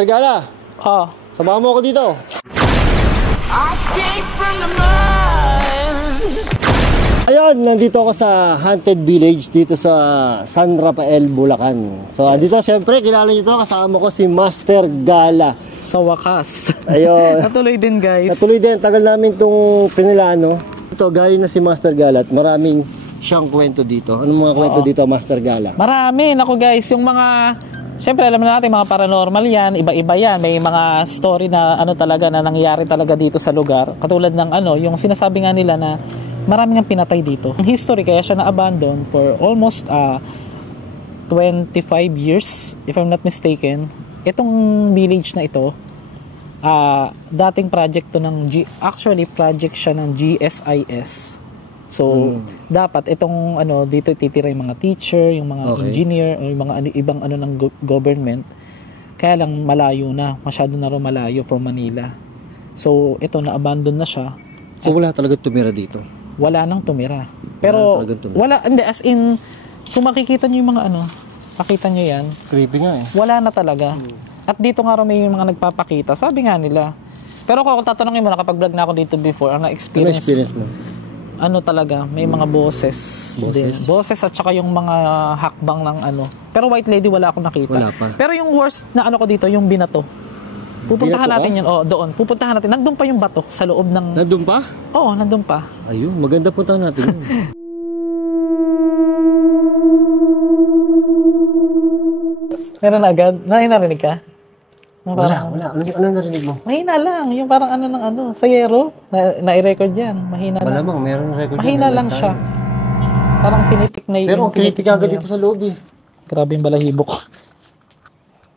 Master Gala. Samahan mo ako dito. Ayun, nandito ako sa Haunted Village dito sa San Rafael, Bulacan. So, dito siyempre, kilala nyo to, kasama ko si Master Gala. Sa wakas. Ayun. Natuloy din, guys. Natuloy din. Tagal namin itong pinilano. Ito, galing na si Master Gala at maraming siyang kwento dito. Anong mga kwento dito, Master Gala? Marami. Naku, guys, yung mga... Siyempre, alam na natin, mga paranormal yan, iba-iba yan. May mga story na ano talaga, na nangyari talaga dito sa lugar. Katulad ng ano, yung sinasabi nga nila na marami nang pinatay dito. Ang history, kaya siya na-abandon for almost 25 years, if I'm not mistaken. Itong village na ito, dating project to ng actually project siya ng GSIS. So, dapat itong ano dito titira yung mga teacher, yung mga engineer, o yung mga ibang ano ng government. Kaya lang malayo na, masyado na rin malayo from Manila. So, ito na-abandon na siya. So, wala talaga tumira dito? Wala nang tumira. Pero, wala, hindi, as in, kung makikita nyo yung mga ano, pakita nyo yan. Creepy nga eh. Wala na talaga. At dito nga may mga nagpapakita. Sabi nga nila. Pero kung tatanungin mo, nakapag-vlog na ako dito before, ang na-experience mo? Ano talaga, may mga boses. Boses at saka yung mga hakbang ng ano. Pero White Lady wala akong nakita. Wala pa. Pero yung worst na ano ko dito, yung binato. Pupuntahan natin yun. Oh, doon. Pupuntahan natin. Nandun pa yung bato sa loob ng... Nandun pa? Oo, nandun pa. Ayun, maganda puntahan natin yun. Meron agad? Narinig ka? Wala. Ano narinig mo? Mahina lang. Yung parang ano ng ano. Sa yero. Na-i-record yan. Mahina lang. Malamang, meron record yan. Mahina lang siya. Parang pinitik na yun. Pero ang creepy ka agad dito sa loob eh. Grabe yung balahibo ko.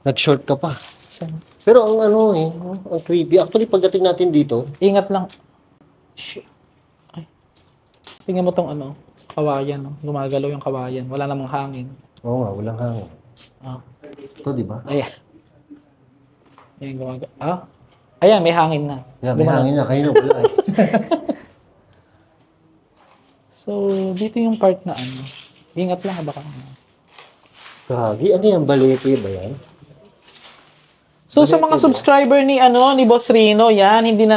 Nag-short ka pa. Pero ang ano eh, ang creepy. Actually, pagdating natin dito... Ingat lang. Shit. Ay. Tingnan mo tong ano, kawayan. No? Gumagalaw yung kawayan. Wala namang hangin. Oo nga, walang hangin. Ito, di ba? Ayan. Ayan, gumagalaw. Ayan, may hangin na. Yeah, may hangin na. Kanina wala eh. So, dito yung part na ano. Ingat lang baka. Kagi, ano yan? Balete ba yan? So, sa mga subscriber ni ni Boss Rino, yan, hindi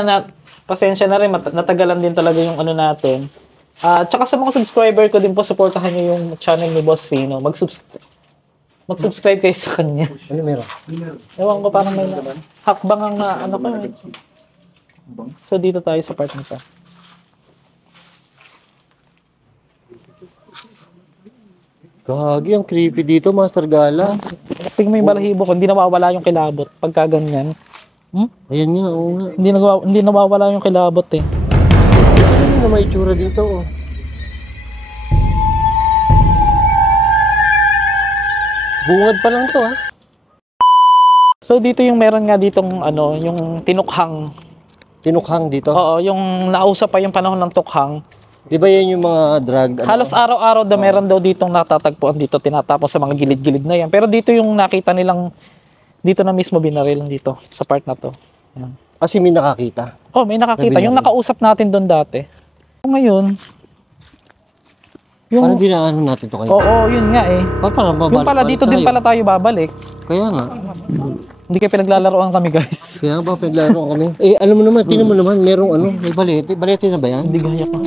pasensya na rin, natagalan din talaga yung ano natin. Tsaka sa mga subscriber ko din po, supportahan niyo yung channel ni Boss Rino. Mag-subscribe kayo sa kanya. Ano meron? Ewan ko, parang may hakbang ang ano ko. So, dito tayo sa part nito. Kagi, ang creepy dito, Master Gala. Tingnan mo yung balahibo ko, hindi nawawala yung kilabot pagka ganyan. Ayan nga, oo nga. Hindi nawawala yung kilabot eh. Ano na may itsura dito, oh. Bungad pa lang to, ha? So, dito yung meron nga ditong ano, yung tinukhang. Tinukhang dito? Oo, yung nausap pa yung panahon ng tukhang. Di ba yan yung mga drug? Ano? Halos araw-araw meron daw ditong natatagpuan dito, tinatapos sa mga gilid-gilid na yan. Pero dito yung nakita nilang, dito na mismo binaril dito, sa part na to. Yan. Kasi may nakakita? Oh, may nakakita. Yung nakausap natin doon dati. Ngayon, yung... Parang dinaano natin to kayo. Oo, yun nga eh. Yung pala, dito din pala tayo babalik. Kaya nga. Hindi kayo pinaglalaroan kami, guys. Kaya ba pinaglalaroan kami? Eh, alam mo naman, tingnan mo naman, merong ano, may balete. Balete na ba yan? Hindi gaya ko.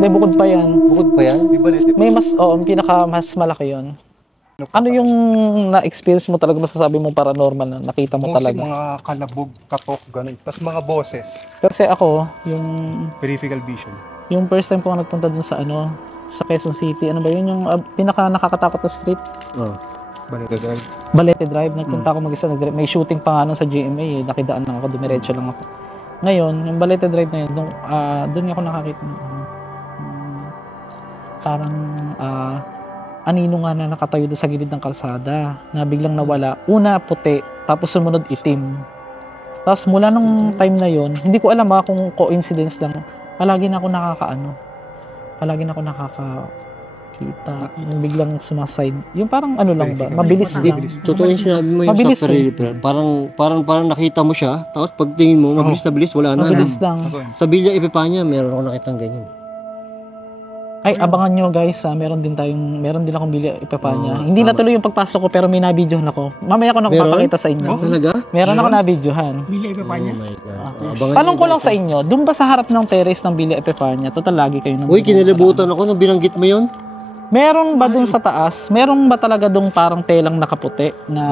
May bukod pa yan. Bukod pa yan? May mas, pinaka mas malaki yun. Ano yung na-experience mo talaga, masasabi mo paranormal na nakita mo talaga? Mga kalabog, katok, ganun. Tapos mga boses. Kasi ako, yung... Peripheral vision. Yung first time ko nagpunta dun sa sa Quezon City, ano ba yun? Yung pinaka nakakatakot na street? Balete Drive. Balete Drive. Nagpunta ako mag-isa. May shooting pa nga nun sa GMA. Nakidaan lang ako, dumiretso lang ako. Ngayon, yung Balete Drive na yun, doon ako nakakita. Parang anino nga na nakatayo doon sa gilid ng kalsada na biglang nawala. Una puti, tapos sumunod itim. Tapos mula nung time na yon, hindi ko alam kung coincidence lang. Palagi na ako nakakakita. Yung biglang sumaside. Yung parang ano lang ba? Mabilis lang. Totoo yung sinabi mo yung mabilis sa peripheral. Parang nakita mo siya, tapos pagtingin mo, mabilis na bilis, wala na. Mabilis lang. Sa Villa Epipania, meron ako nakitang ganyan. Ay, abangan nyo guys, meron din akong Bili Epifania. Oh, Hindi natuloy yung pagpasok ko pero may na-videohan ako. Mamaya ko na Meron? papakita sa inyo. Talaga? Meron ako na-videohan. Bili Oh Epifania. my God. Abangan Tanong nyo, ko lang guys, sa inyo, doon ba sa harap ng terrace ng Bili Epifania, total lagi kayo nang Uy, kinilibutan ako nung binanggit mo yun. Meron ba doon sa taas? Meron ba talaga doon parang telang nakaputi na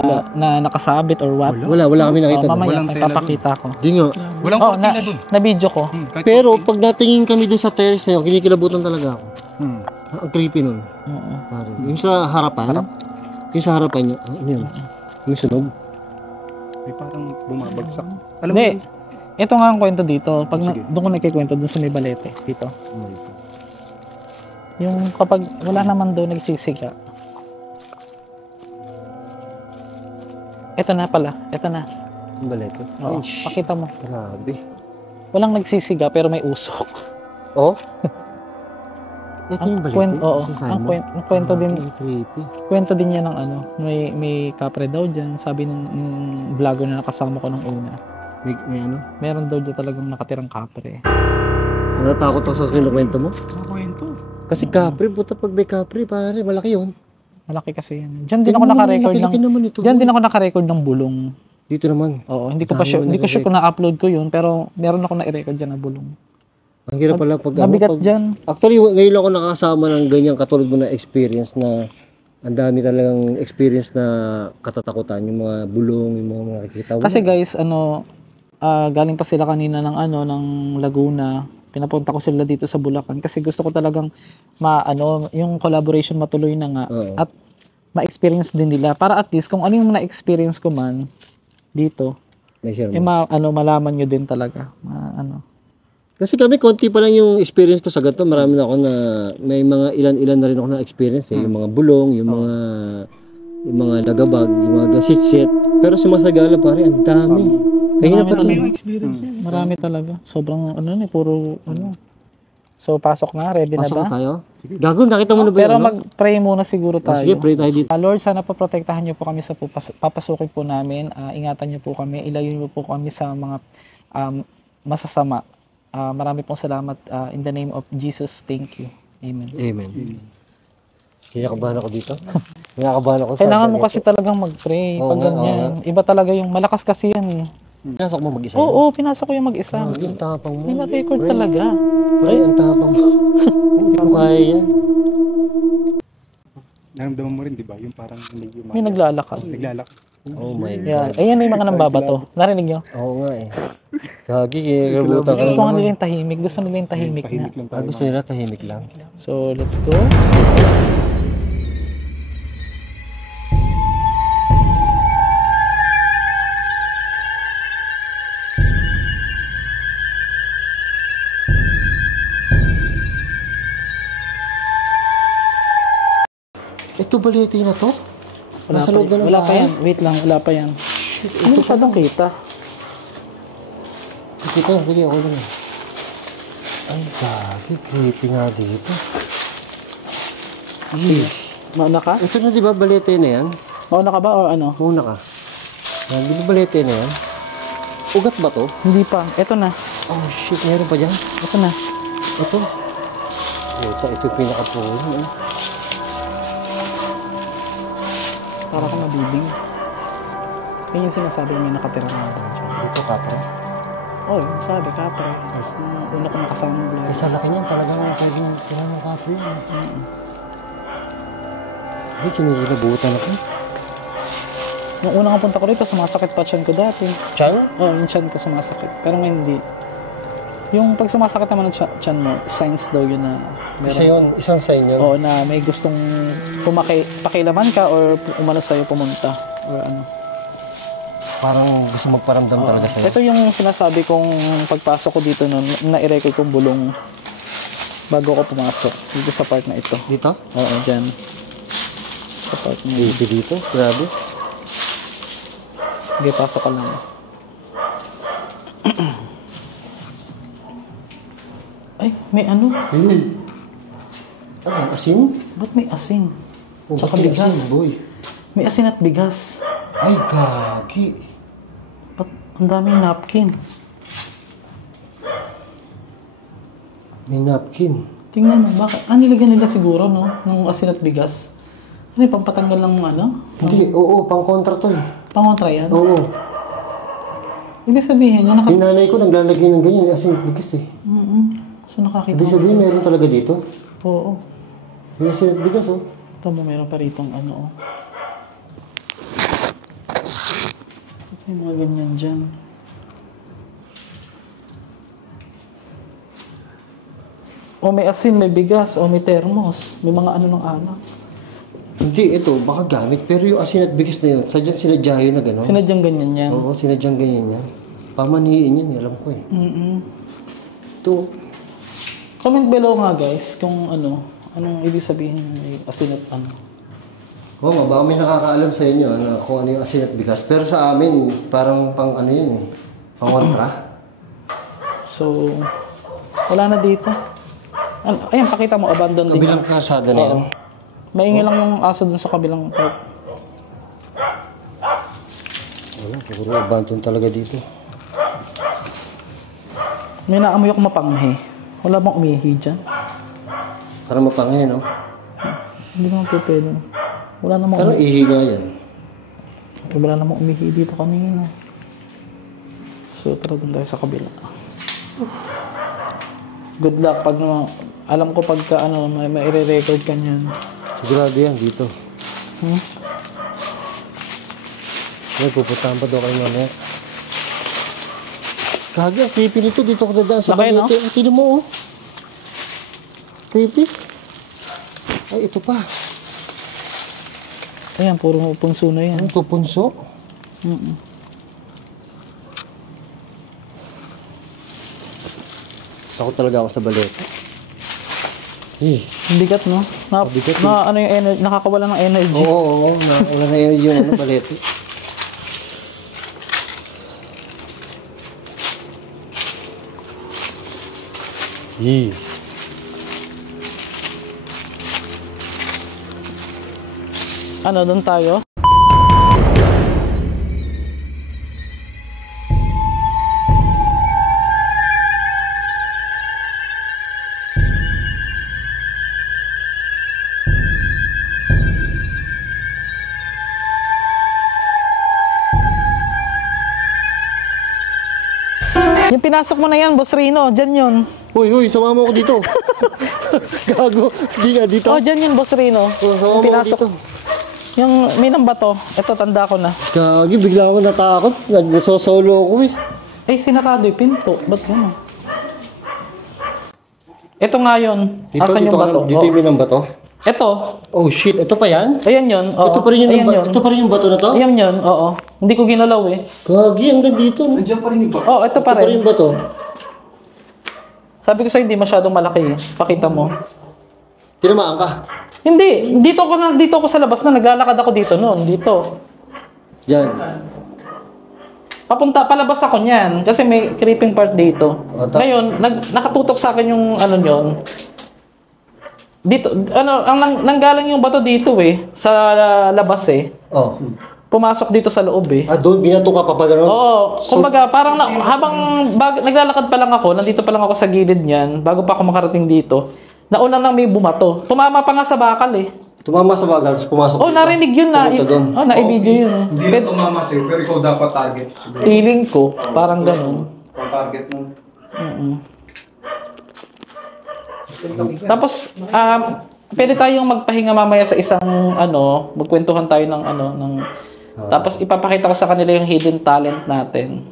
nakasabit or what? Wala kami nakita. doon. Mamaya, Walang may tela papakita ko. Di nga. Walang Oh, kortina dun. na-video ko. Kahit Pero pag natingin kami dun sa terrace na yun, kinikilabutan talaga ako. Hmm. Ang creepy nun. Oo. Pare. Yung sa harapan. Yung sa harapan niya. Ano yun? Yung sunog. May parang bumabagsak. Alam mo Hindi. Ito nga ang kwento dito. Pag Sige. doon ko nagkikwento doon sa may balete dito. Oh my God. Yung kapag wala naman doon nagsisiga. Ito na pala. Ito na. Ang balete. Oo. Ay, shh. Pakita mo. Grabe. Walang nagsisiga pero may usok. Oh? Ito yung balete? Oo. Sinasabi Ang mo? kwento din. Ang creepy. Kwento din niya ng ano. May kapre daw dyan. Sabi ng vlogger na nakasama ko nung una. May ano? Meron daw dyan talagang nakatirang kapre. Natatakot ako sa kinukwento mo? Ang kwento. Kasi kapre, puta pag may kapre, pare, malaki yun. Malaki kasi yan. Diyan din ako naka-record ng Laki naman ito. Diyan din ako naka-record ng bulong. Dito naman. Oo, hindi ko pa Dami sure, mo hindi ko sure nare-record. kung na-upload ko 'yun, pero meron ako na-record diyan na bulong. Ang hirap pala pag Mabigat pag, diyan. Actually, ngayon lang ako nakasama ng ganyan katulad mo na experience na ang dami talagang experience na katatakutan, yung mga bulong, yung mga nakikita. Kasi guys, galing pa sila kanina ng Laguna. Pinapunta ko sila dito sa Bulacan kasi gusto ko talagang yung collaboration matuloy na nga Oo. at ma-experience din nila para at least kung ano yung na-experience ko man dito, may share eh mo. malaman nyo din talaga. Kasi kami, konti pa lang yung experience ko sa ganito. Marami na ako na, may mga ilan-ilan na rin ako na experience. Yung mga bulong, yung mga lagabag, yung mga gasitsit. Pero sumasagala pare, ang dami. Kaya na Marami pala. talaga. Yung experience yan. Marami talaga. Sobrang puro So pasok na, ready na Pasok ba? na tayo. Gago, nakita mo na ba Pero yun? mag-pray muna siguro tayo. Sige, pray tayo dito. Lord, sana po protektahan niyo po kami sa papasukin po namin. Ingatan niyo po kami. Ilayo niyo po kami sa mga masasama. Marami pong salamat. In the name of Jesus, thank you. Amen. Amen. Kinakabahan ako dito. Kinakabahan ako sa Kailangan mo ganito. kasi talagang mag-pray. Oo Pag nga, ganyan. Iba talaga yung malakas kasi yan. Pinasok mo mag-isa. Oo, pinasok ko yung mag-isa. Ang tapang mo. May na-record talaga. Pre, ang tapang mo. Hindi ko kaya yan. Naramdaman mo rin, di ba? Yung parang medyo May naglalakad. naglalak. Oh my God. Yan. Ayan yung mga nambabato. Narinig nyo? Oo nga eh. Gagi, kinakalutan ka na Gusto nga naman. nila yung tahimik. Gusto nila yung tahimik na. Tahimik lang tayo. Gusto nila tahimik lang. So, let's go. Ito balete na to? Nasa loob na ng Wala pa bahay? yan. Wait lang, wala pa yan. Hindi masyadong kita. Kita, sige, ako lang. Ay, gagi, creepy nga dito. Mauna ka? Ito na di ba balete na yan? Mauna ka ba o ano? Muna ka. Di ba balete na yan? Ugat ba to? Hindi pa. Ito na. Oh shit, meron pa dyan? Ito na. Ito. Ito yung pinaka-puno. Eh. Para ka mabibing. Yan yung sinasabi may nakatira na ako dyan. Dito ka pa. Oh, yung sabi, kapre. Una ko nakasama ng vlog. Eh, sa laki niyan talagang pwedeng kailangan ng kapre yan. Ay, kinikilabutan ako. Nung unang punta ko rito, sumasakit pa tiyan ko dati. Chan? Oo, yung tiyan ko sumasakit. Pero ngayon hindi. Yung pag sumasakit naman ng tiyan mo, signs daw yun na Isa yun, isang sign yun. Oo, na may gustong pakilaman ka or umano sa'yo pumunta. Or ano. Parang gusto magparamdam talaga sa'yo. Ito yung sinasabi kong pagpasok ko dito noon, na-record kong bulong bago ako pumasok. Dito sa part na ito. Dito? Oo, dyan. Sa part na yun. Dito, grabe. Sige, pasok ka lang. Ay, may ano? Ayun. Ano, asin? Ba't may asin? Oh, Tsaka ba't may bigas. asin, boy? May asin at bigas. Ay, gagi. Ba't ang daming napkin? May napkin. Tingnan mo, bakit? Nilagyan nila siguro, no? Nung asin at bigas. Ano yung pampatanggal ng ano? Hindi, oo, pang kontra to eh. Pangontra yan? Oo. Ibig sabihin, yung Yung nanay ko naglalagay ng ganyan, asin at bigas eh. So nakakita Ibig sabihin, meron talaga dito. Oo. May asin at bigas oh. Ito mo, meron pa ritong ano, oh. May mga ganyan dyan. O may asin, may bigas, o may termos. May mga ano ng anak. Hindi, ito, baka gamit. Pero yung asin at bigas na yun, sadyang sinadya yun na gano'n. Sinadyang ganyan yan. Oo, sinadyang ganyan yan. Pamaniin yan, alam ko eh. Ito, Comment below nga guys kung anong ibig sabihin ng asin at ano. oo, baka may nakakaalam sa inyo kung ano yung asin at bigas. Pero sa amin, parang pang ano yun eh. Pang kontra. So, wala na dito. Ayan, pakita mo, abandoned din. Kabilang kasada na yan. Maingay lang yung aso dun sa kabilang part. Wala, siguro abandon talaga dito. May naamoy ako mapanghe. Wala bang umihi dyan? Para mapanghe, no? Hindi naman po pwede. Wala namang Parang ihi nga yan. Wala namang umihi dito kanina. So, tara dun tayo sa kabila. Good luck pag alam ko pagka may i-record ka niyan. Sigurado yan, dito. May pupuntahan pa daw kayo mamaya. Kagi, ang creepy nito. Dito ko dadaan sa Laki, no? bagete. Tino mo, oh. Creepy. Ay, ito pa. Ayan, puro punso na yan. Ano ito, punso? Takot talaga ako sa balete. Eh. Ang bigat, no? Bigat, ano yung energy, nakakawala ng energy. Oo, wala na yun yung balete. Eh. Ano, doon tayo? Yung pinasok mo na yan, Boss Rino, dyan yun. Uy, sumama ako dito. Gago. Hindi nga dito. Oh, dyan yun, Boss Rino. Sumama Yung pinasok. ako dito. Yung minang bato, ito, tanda ko na. Gagi, bigla ako natakot. Nasosolo ako eh. Eh, sinarado yung pinto. Ba't gano'n? Ito nga yun. Asan yung bato? Dito yung minang bato? Ito. Oh shit, ito pa yan? Ayan yun. Oo. Ito pa rin yung, Ayan yun. ito pa rin yung bato na to? Ayan yun, oo. Hindi ko ginalaw eh. Gagi, hanggang dito. Nandiyan pa rin iba. Oo, ito pa Ito pa rin rin. yung bato. Sabi ko sa'yo, hindi masyadong malaki eh. Pakita mo. Tinamaan ka? Hindi. Dito ako sa labas na. Naglalakad ako dito noon. Dito. Yan. Palabas ako niyan. Kasi may creeping part dito. Ngayon, nakatutok sa akin yung ano nyon. Dito, nanggaling yung bato dito eh. Sa labas eh. Oh. Pumasok dito sa loob eh. Doon, binato ka pa pa gano'n? Oo. Kumbaga, parang naglalakad pa lang ako, nandito pa lang ako sa gilid niyan, bago pa ako makarating dito, nauna nang may bumato. Tumama pa nga sa bakal eh. Tumama sa bagal, tapos pumasok Oh, narinig yun na. Pumunta doon. Oh, na-video yun. Hindi na tumama sa'yo, pero ikaw dapat target. Siguro. Feeling ko, parang ganun. Kung target mo. Tapos, pwede tayong magpahinga mamaya sa isang magkwentuhan tayo ng tapos ipapakita ko sa kanila yung hidden talent natin.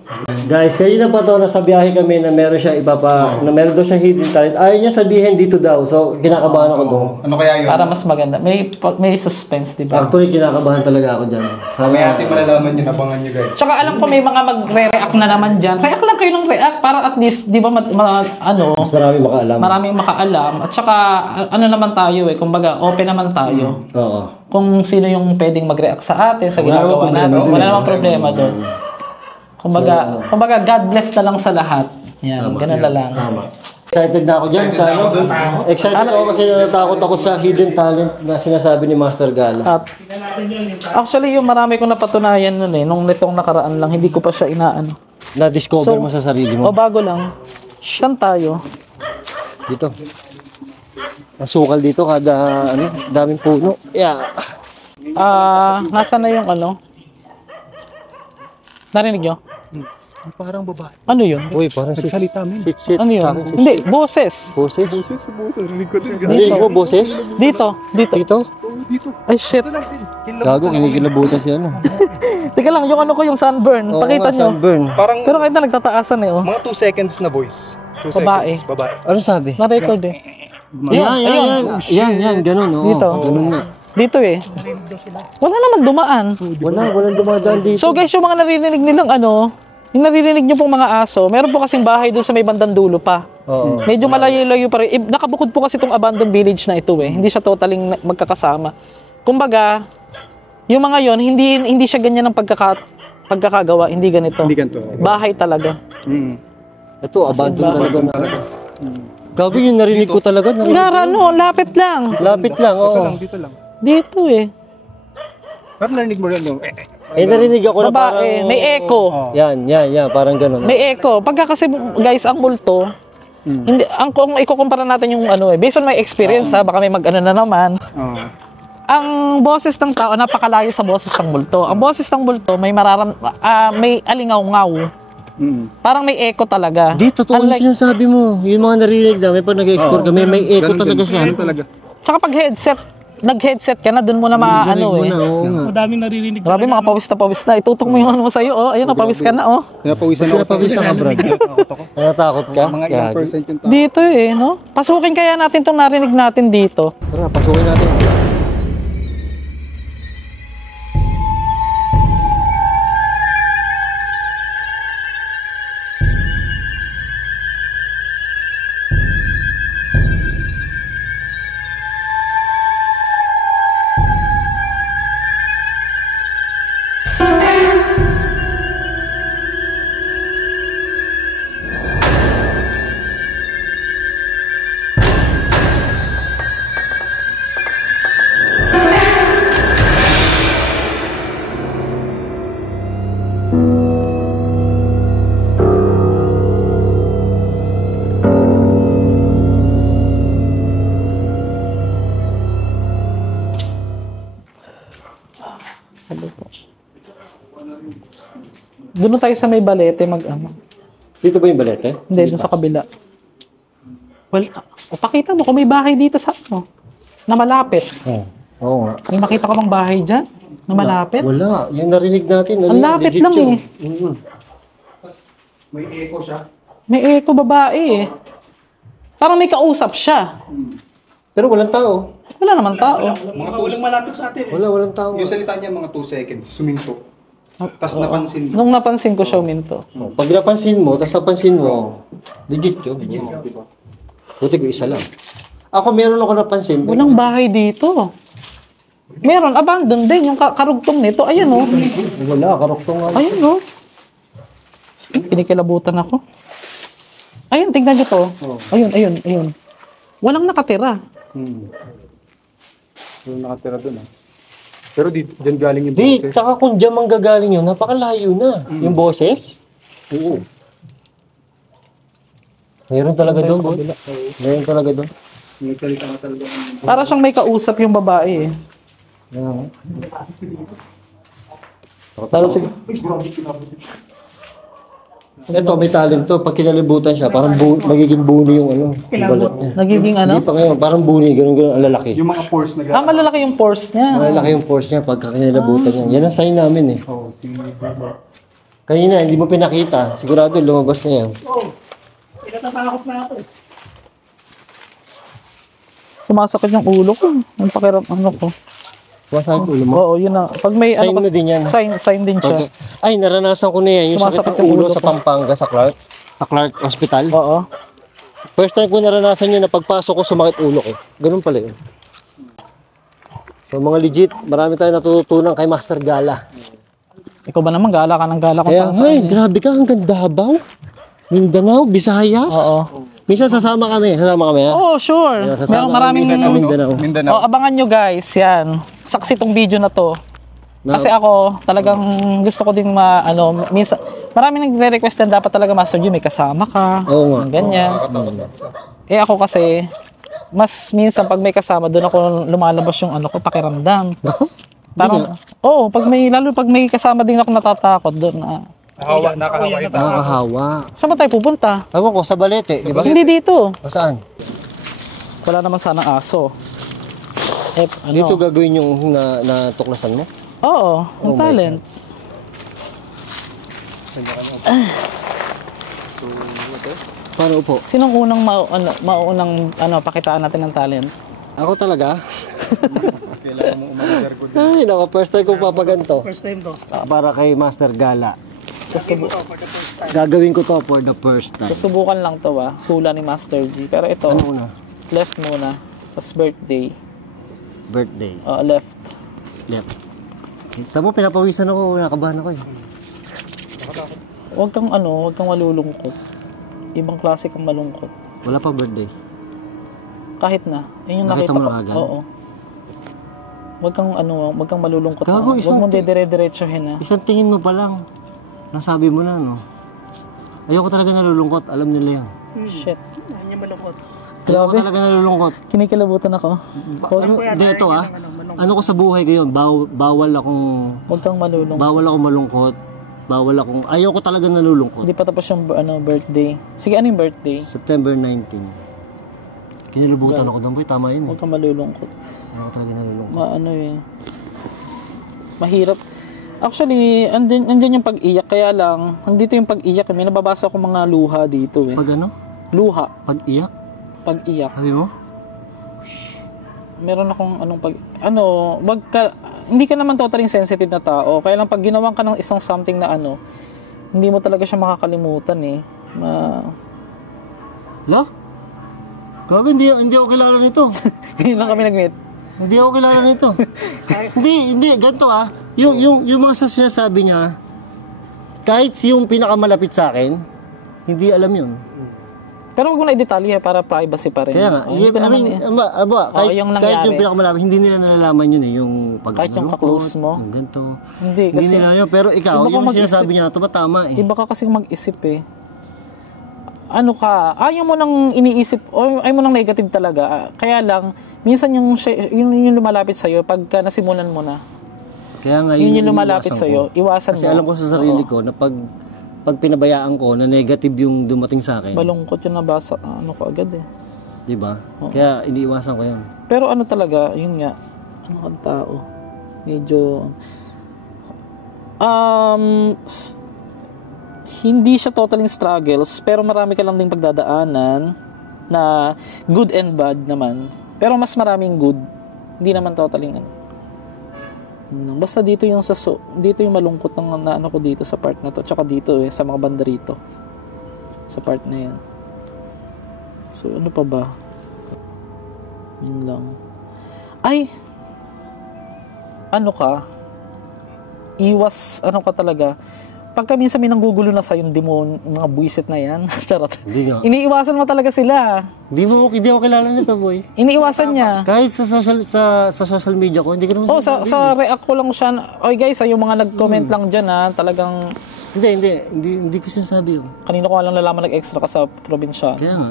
Guys, kanina pa to nasa biyahe kami na meron siya na meron daw siya hidden talent. Ayaw niya sabihin dito daw. So, kinakabahan ako doon. Ano kaya yun? Para mas maganda. May suspense, di ba? Actually, kinakabahan talaga ako dyan. May ating malalaman yun, abangan nyo guys. Tsaka alam ko may mga magre-react na naman dyan. React lang kayo ng react para at least, di ba, Mas marami makaalam. maraming makaalam. At saka, ano naman tayo eh, kumbaga, open naman tayo. Oo. Kung sino yung pwedeng mag-react sa atin, sa ginagawa natin. Wala namang problema doon. Kumbaga, God bless na lang sa lahat. Yan, ganun na lang. Tama. Excited na ako dyan sa Excited ako kasi natakot ako sa hidden talent na sinasabi ni Master Gala. At, actually, yung marami kong napatunayan nun eh, nung nitong nakaraan lang, hindi ko pa siya inaano. Na-discover mo sa sarili mo. O bago lang, saan tayo? Dito. Nasukal dito kada ano, daming puno. Yeah. Nasaan na yung ano? Narinig nyo? Parang babae. Ano yun? Uy, parang Nagsalita men. sit. Ano yun? Hindi, boses. Boses? Boses. Rinig ko din. Narinig mo, boses? Dito. Dito? Dito. Ay, shit. Gago, kinikilabutan siya, ano? Teka lang, yung ano ko, yung sunburn. Oo Pakita nga, nyo. sunburn. Parang Pero kahit na nagtataasan eh, oh. mga 2 seconds na voice. 2 Babae. seconds. Babae. Ano sabi? Na-record eh. Yan, ganun, oo. Dito. Ganun nga. Dito eh. Wala naman dumaan. Walang dumadaan dito. So guys, yung mga naririnig nilang ano, yung naririnig nyo pong mga aso, meron po kasing bahay doon sa may bandang dulo pa. Oo. Medyo malayo-layo pa rin. Nakabukod po kasi itong abandoned village na ito eh. Hindi siya totaling magkakasama. Kumbaga, yung mga yon hindi siya ganyan ng pagkakagawa. Hindi ganito. Hindi ganito. Bahay talaga. Ito, abandon talaga na. Gago yung narinig ko talaga. Ngara no, lapit lang. Lapit lang, oo. Dito lang. Dito eh. Pero narinig mo rin yung Narinig ako na parang... Babae, may echo. Yan, parang ganun. May echo. Pagka kasi guys, ang multo, hindi, kung ikukumpara natin yung ano eh, based on my experience ha, baka may mag-ano na naman. Ang boses ng tao, napakalayo sa boses ng multo. Ang boses ng multo, may may alingaw-ngaw. Parang may echo talaga. Di, totoo yung sinasabi mo. Yung mga narinig na, may pag nag-explore kami, may echo talaga siya. Tsaka pag nag-headset ka na, dun mo na maano eh. Madaming naririnig. Grabe, mga pawis na. Itutok mo yung ano mo sa'yo, oh. Ayun, pawis ka na, oh. Pinapawisan ako. Pinapawisan ka, Brad. Natakot ka? Mga ilang percent yung tao. Dito eh, no? Pasukin kaya natin itong narinig natin dito. Tara, pasukin natin. Doon tayo sa may balete mag-ano. Dito ba yung balete? Hindi, doon sa kabila. Well, pakita mo kung may bahay dito sa ano, na malapit. Oo nga. May makita ka bang bahay dyan? Na malapit? Wala. Yung narinig natin. Ang lapit lang eh. May echo siya. May echo babae eh. Parang may kausap siya. Pero walang tao. Wala naman tao. Walang malapit sa atin. Walang tao. Yung salita niya mga 2 seconds. Suminto. Tapos napansin mo. Nung napansin ko siya uminto. Pag napansin mo, tapos napansin mo, legit yun. Buti ko isa lang. Ako meron ako napansin. Walang bahay dito. Meron, abandon din. Yung karugtong nito. Ayun oh. Wala, karoktong nga. Ayun oh. Kinikilabutan ako. Ayun, tignan nyo to. Ayun. Walang nakatira. Yung nakatira doon Pero dyan galing yung Di, boses. tsaka kung dyan manggagaling yun, napakalayo na. Yung boses? Oo. Meron talaga doon, boy. Meron talaga doon. Nagsalita ka talaga. Para siyang may kausap yung babae eh. Tara, sige. Ito, may talent to. Pag kinalibutan siya, parang magiging buni yung ano, yung balat niya. Nagiging ano? Hindi pa ngayon, parang buni, ganun ang lalaki. Yung mga pores na Malalaki yung pores niya. Malalaki yung force niya pagka kinalibutan niya. Yan ang sign namin eh. Kanina, hindi mo pinakita. Sigurado lumabas na yan. Natatakot na ako. Sumasakit yung ulo ko. Ang pakiram, ano ko. Sumasakit ulo mo. Oo, yun na. Pag may Sign ano mo din yan. Sign din siya. Ay, naranasan ko na yan. Yung sakit Sumasakit ng yung ulo ulo sa ko. Pampanga, sa Clark Hospital. Oo. First time ko naranasan yun na pagpasok ko, sumakit ulo ko. Ganun pala yun. So mga legit, marami tayong natututunan kay Master Gala. Ikaw ba naman, gala ka ng gala kung Kaya saan nga, grabe ka, ang ganda Davao. Mindanao, Visayas. Oo. Minsan sasama kami ha? Oh, sure. Kaya sasama Meron maraming... kami sa Mindanao. Oh, abangan nyo guys, yan. Saksi tong video na to. Kasi ako, talagang gusto ko din minsan, marami nagre-request na dapat talaga Master G, may kasama ka. Oo nga. Ganyan. Eh ako kasi, mas minsan pag may kasama, doon ako lumalabas yung ano ko, pakiramdam. Parang, oo, lalo pag may kasama din ako natatakot doon na. Nakahawa ito. Nakakahawa. Saan ba tayo pupunta? Ewan ko, sa Balete, di ba? Hindi dito. O saan? Wala naman sanang aso. Ano? Dito gagawin yung natuklasan mo? Oo, ang Oh my talent. Paano po? Sinong unang maunang pakitaan natin ng talent? Ako talaga? Kailangan mo umanager ko din. Ay, nako, first time kong papaganto. First time to. Para kay Master Gala. Susubukan Gagawin ko to for the first time. lang to hula ni Master G. Pero ito, Ano una? left muna. Tapos birthday. Birthday. Left. Left. Kita mo, pinapawisan ako. Nakabahan ako eh. Huwag kang malulungkot. Ibang klase kang malungkot. Wala pa birthday. Kahit na. Yun yung Nakita nakita mo ko. na agad? Oo. Huwag kang malulungkot. Gago, Huwag isang mong dire-diretsuhin Isang tingin mo pa lang. Nasabi mo na, no? Ayoko talaga nalulungkot. Alam nila yan. Shit. Hindi niya malungkot. Ayoko talaga nalulungkot. Kinikilabutan ako. Ito ano ko sa buhay ngayon, bawal akong Huwag kang malulungkot. malungkot. Bawal akong, ayoko talaga nalulungkot. Hindi pa tapos yung birthday. Sige, ano yung birthday? September 19. Kinilubutan ako doon, boy. Tama yun eh. Huwag kang malulungkot. Ayoko talaga nalulungkot. Mahirap. Actually, andyan yung pag-iyak. Kaya lang, andito yung pag-iyak. May nababasa akong mga luha dito eh. Pag ano? Luha. Pag-iyak? Pag-iyak. Sabi mo? Meron akong hindi ka naman totally sensitive na tao. Kaya lang pag ginawan ka ng isang something na hindi mo talaga siya makakalimutan eh. La? Grabe, hindi ako kilala nito. Ngayon lang kami nag-meet. Hindi ako kilala nito. hindi, ganito yung mga sinasabi niya, kahit yung pinakamalapit sa akin, hindi alam yun. Pero huwag mo na i-detalye para privacy pa rin. Kaya nga, kahit yung yung pinakamalapit, hindi nila nalalaman yun eh, yung kahit yung ka-close mo. yung ganito. Hindi Hindi nila yun, pero ikaw, iba yung mag-isip. sinasabi niya, ito ba tama eh. Iba ka kasing mag-isip eh. Ayaw mo nang iniisip, o ayaw mo nang negative talaga. Kaya lang, minsan yung lumalapit sa'yo, pagka nasimulan mo na, Kaya nga, yun yung lumalapit iniiwasan sa'yo, ko. iwasan Kasi mo. alam ko sa sarili ko na pag pinabayaan ko na negative yung dumating sa akin, Malungkot yung nabasa, ko agad eh. di ba? Kaya iniiwasan ko yan. Pero talaga, yun nga, kang tao, medyo, hindi siya totaling struggles, pero marami ka lang ding pagdadaanan na good and bad naman. Pero mas maraming good, hindi naman totaling Basta dito yung dito yung malungkot ng ko dito sa part na to, tsaka dito sa mga banda rito. Sa part na yan. So ano pa ba? Yun lang. Ay! Iwas, ka talaga. Pagka minsan may nanggugulo na sa yung demon, yung mga buwisit na yan, charot. Hindi nga. Iniiwasan mo talaga sila. Hindi ako kilala nito, boy. Iniiwasan niya. Kahit sa social media ko, hindi ko naman sa react ko lang siya. Oy guys, yung mga nag-comment lang dyan talagang Hindi ko sinasabi yun. kanino ko lang nalaman nag-extra ka sa probinsya. Kaya nga.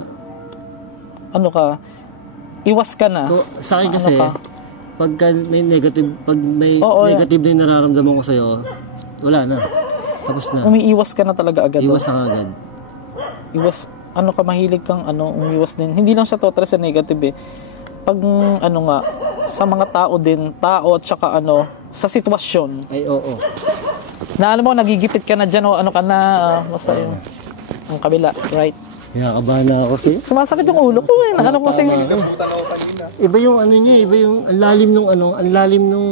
Iwas ka na. Sa akin kasi, pagka may negative, negative na yung nararamdaman ko sa'yo, wala na. Tapos na. Umiiwas ka na talaga agad. Iwas na agad. Iwas, mahilig kang umiwas din. Hindi lang siya total sa negative eh. Pag sa mga tao at saka sa sitwasyon. Ay, oo. Na alam mo, nagigipit ka na dyan o basta yung kabila, right? Kinakabahan na ako siya. Sumasakit yung ulo ko eh. Ko kasi Iba yung niya, iba yung ang lalim nung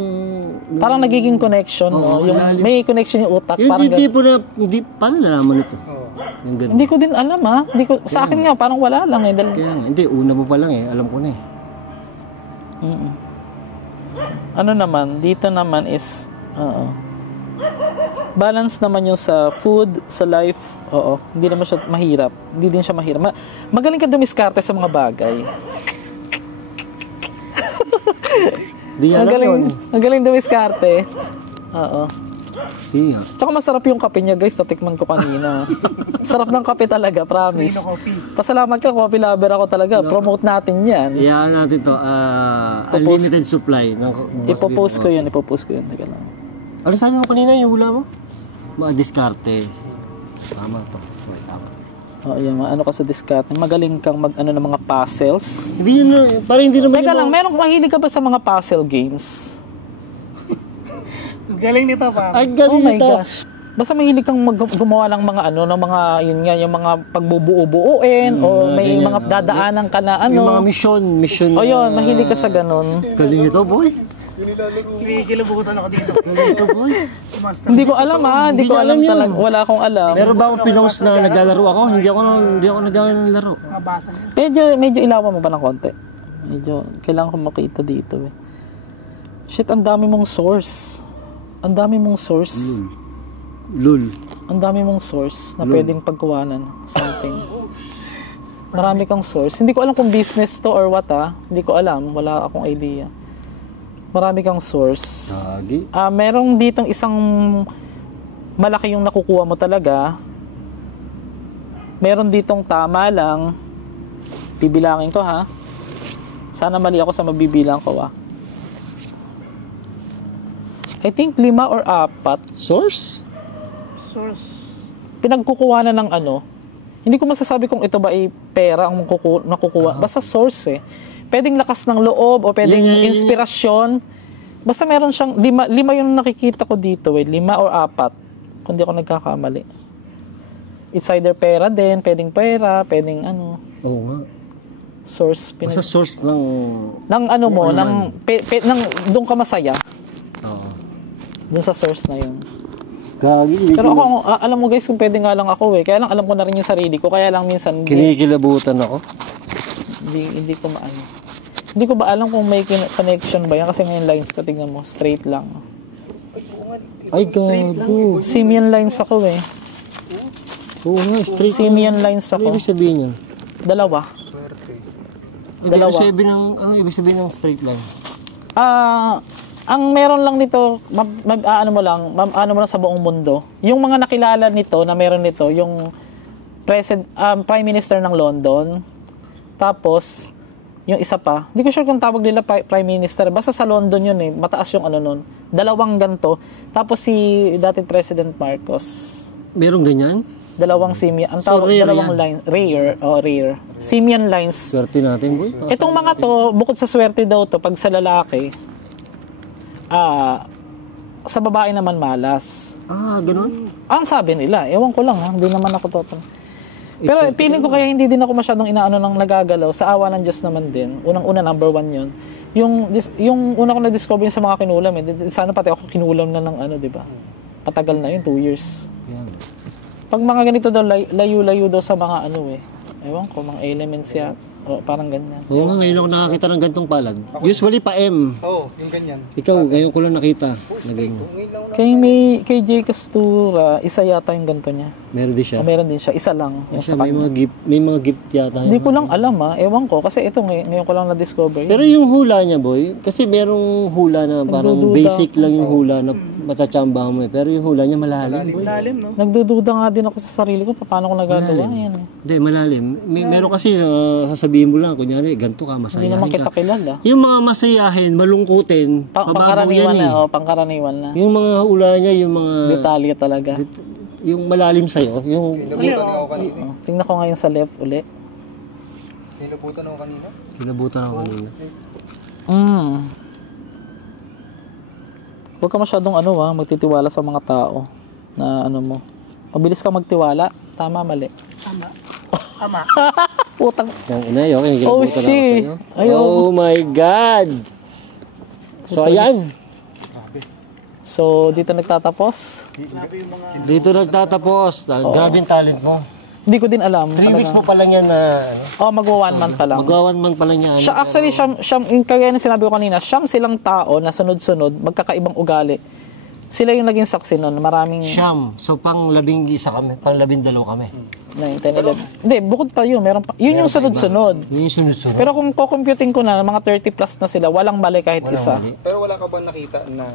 parang nagiging connection, Oo, yung lalim. may connection yung utak, yung parang tipo na, paano nalaman ito? Yung ganun. hindi ko din alam sa akin nga parang wala lang eh. Kaya nga, hindi, una mo pa lang alam ko na eh. Naman, dito naman is balance naman yung sa food, sa life. Hindi naman siya mahirap. Hindi din siya mahirap. Magaling ka dumiskarte sa mga bagay. Di alam yun. Magaling dumiskarte. Hindi nga. Tsaka masarap yung kape niya, guys. Natikman ko kanina. Sarap ng kape talaga, promise. Sino coffee? Pasalamat ka, coffee lover ako talaga. Promote natin yan. Iyaan natin to, unlimited supply. Ipopost ko yun, Teka lang. Ano sabi mo kanina yung hula mo? Mga diskarte. Tama to. Wait, tama. Oh, yan, ano ka sa discount. Magaling kang mag-ano ng mga puzzles. Hindi yun, parang hindi naman Teka lang, mahilig ka ba sa mga puzzle games? Galing nito pa. Ay, Oh galing my nito. gosh. Basta mahilig kang gumawa ng mga ano, ng mga, yun nga, yung mga pagbubuo-buuin, o may ganyan, mga dadaanan ka na Yung mga ano. mission. O yun, mahilig ka sa ganun. Galing nito, boy. Kinikilabutan ako dito. Galing nito, boy. Hindi ko alam ha, hindi ko niya alam alam yun. talaga. Wala akong alam. Meron ba akong pinost na naglalaro ako? Hindi ako naglalaro ng laro. Mabasa niya. Medyo ilawan mo pa ng konti. Medyo, kailangan ko makita dito eh. Shit, ang dami mong source. Ang dami mong source. Lul. Ang dami mong source na pwedeng pagkuhanan. Something. Marami kang source. Hindi ko alam kung business to or what ha. Hindi ko alam. Wala akong idea. Marami kang source. Gagi. Merong ditong isang malaki yung nakukuha mo talaga. Meron ditong tama lang. Bibilangin ko ha. Sana mali ako sa mabibilang ko ha. I think 5 or 4 Source? Source. pinagkukuha na ng ano. Hindi ko masasabi kung ito ba ay pera ang nakukuha. Basta source eh. Pwedeng lakas ng loob o pwedeng inspirasyon. Basta meron siyang 5 yung nakikita ko dito eh. 5 or 4. Kung di ako nagkakamali. It's either pera din, pwedeng ano. Oo nga. Source. Basta source ng... Ng ano mo, ng doon ka masaya. Oo. Doon sa source na yun. Gagi. Pero ako, alam mo guys, kung pwede nga lang ako eh. Kaya lang alam ko na rin yung sarili ko. Kaya lang minsan, Kinikilabutan ako. hindi ko maano. Hindi ko ba alam kung may connection ba yan? Kasi ngayon lines ko, tingnan mo, straight lang. Ay, gago. Simian lines ako eh. Oo nga, straight. Simian lines Ano ako. ibig sabihin yan? Dalawa. Dalawa. Ano ibig sabihin ng straight line? Ang meron lang nito, ano mo lang sa buong mundo. Yung mga nakilala nito, na meron nito, yung Prime Minister ng London. Tapos, yung isa pa, hindi ko sure kung tawag nila Prime Minister. Basta sa London yun eh, mataas yung ano nun. 2 ganto. Tapos si dating President Marcos. Merong ganyan? 2 simian. Ang tawag, rare 2 lines. Rare. Simian lines. Swerte natin, boy. Itong mga to, bukod sa swerte daw to, pag sa lalaki, sa babae naman malas. Ganun? Ang sabi nila, ewan ko lang ha, hindi naman ako total. Pero feeling ko kaya hindi din ako masyadong inaano ng nagagalaw, sa awa ng Diyos naman din. Unang-una, number 1 yun. Yung una ko na-discover sa mga kinulam, sana pati ako kinulam na ng ano, di ba? Patagal na yun, 2 years. Yan. Pag mga ganito daw, layo-layo daw sa mga ano eh. Ewan ko, mga elements yan. O, parang ganyan. Oo nga, ngayon ako nakakita ng gantong palad. Usually pa M. Oo, yung ganyan. Ikaw, ngayon ko lang nakita na ganyan. Kay J. Castura, isa yata yung ganito niya. Meron din siya. Meron din siya, isa lang. Yung Kasi sa kanya. may mga gift yata. Hindi ko lang alam ewan ko. Kasi ito ngayon ko lang na-discover. Pero yung hula niya, boy, kasi merong hula na parang Nagdududa. basic lang yung hula na matachamba mo eh. Pero yung hula niya malalim, boy. Lalim, no? Nagdududa nga din ako sa sarili ko. Paano ko nagagawa yan eh. Hindi, malalim. Meron kasi sasabihin mo lang, kunyari, ganito ka, Hindi masayahin naman kita ka. kilala. Yung mga masayahin, malungkutin, mababaw Pangkaraniwan yan na. eh. Pangkaraniwan na. Yung mga hula niya, yung mga, Detalye talaga. yung malalim sa'yo, yung, Kilabutan ako kanina. Tingnan ko ngayon sa left uli. Kilabutan ako kanina. kilabutan ako kanina. Huwag ka masyadong magtitiwala sa mga tao na ano mo. Mabilis ka magtiwala. Tama, mali. Tama. Putang. Yung ina, yun, kinikilabutan Oh, ako shit. sa'yo. Ayun. Oh my God! So, ayan. So, dito nagtatapos. Dito nagtatapos. Grabe yung talent mo. Hindi ko din alam. 3 weeks mo pa lang yan na, Magwa 1 month pa lang. magawan man pa lang yan. Actually, yung kaya na sinabi ko kanina, siyang tao na sunod-sunod, magkakaibang ugali. Sila yung naging saksi nun. Maraming... Siyam. So, pang 12 kami. Pang 12 kami. 9, 10, 11. Hindi, bukod pa yun. Meron pa. Yun yung sunod-sunod. Yun yung sunod-sunod. Pero kung kukomputing ko na, mga 30 plus na sila, walang mali kahit isa. Mali. Pero wala ka ba nakita na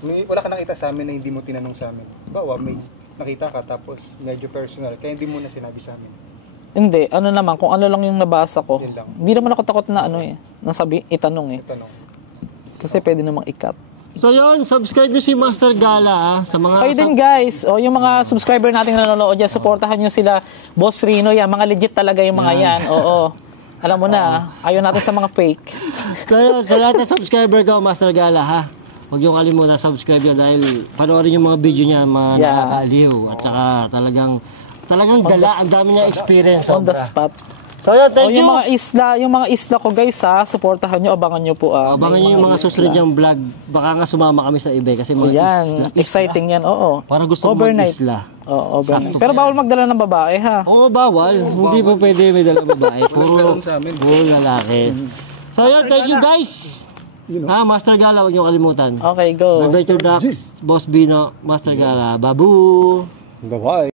Wala ka nakita sa amin na hindi mo tinanong sa amin. Bawa, may nakita ka tapos medyo personal, kaya hindi mo na sinabi sa amin. Hindi, ano naman, kung ano lang yung nabasa ko. Yun lang. Hindi naman ako takot na ano eh, nasabi, itanong eh. Tanong. Kasi pwede namang ikat. So yun, subscribe nyo si Master Gala ha, sa mga... Kayo din guys, o yung mga subscriber natin na nanonood dyan, supportahan nyo sila, Boss Rino, yan, mga legit talaga yung mga yan, oo. Alam mo na, ayaw natin sa mga fake. So yun, sa lahat ng subscriber ko, Master Gala ha, huwag nyo kalimutan subscribe yan dahil panoorin yung mga video niya, mga Yeah. nakakaaliw. At saka talagang gala, ang dami niya experience. On the Sobra. spot. So yun, thank you. Yung mga isla ko guys ha, supportahan nyo, abangan nyo po. Abangan nyo yung mga susunod yung vlog. Baka nga sumama kami sa iba kasi mga Yan, isla. exciting yan, oo. Para gusto mo Overnight. mag-isla. Oo, overnight. Pero bawal magdala ng babae ha. Oo, bawal. Hindi po pwede may dalang babae. Puro lalaki. So yun, thank you guys. Master Gala, huwag nyo kalimutan. Okay, go. Adventure Ducks, Boss Bino, Master Gala, Babu. Bye-bye.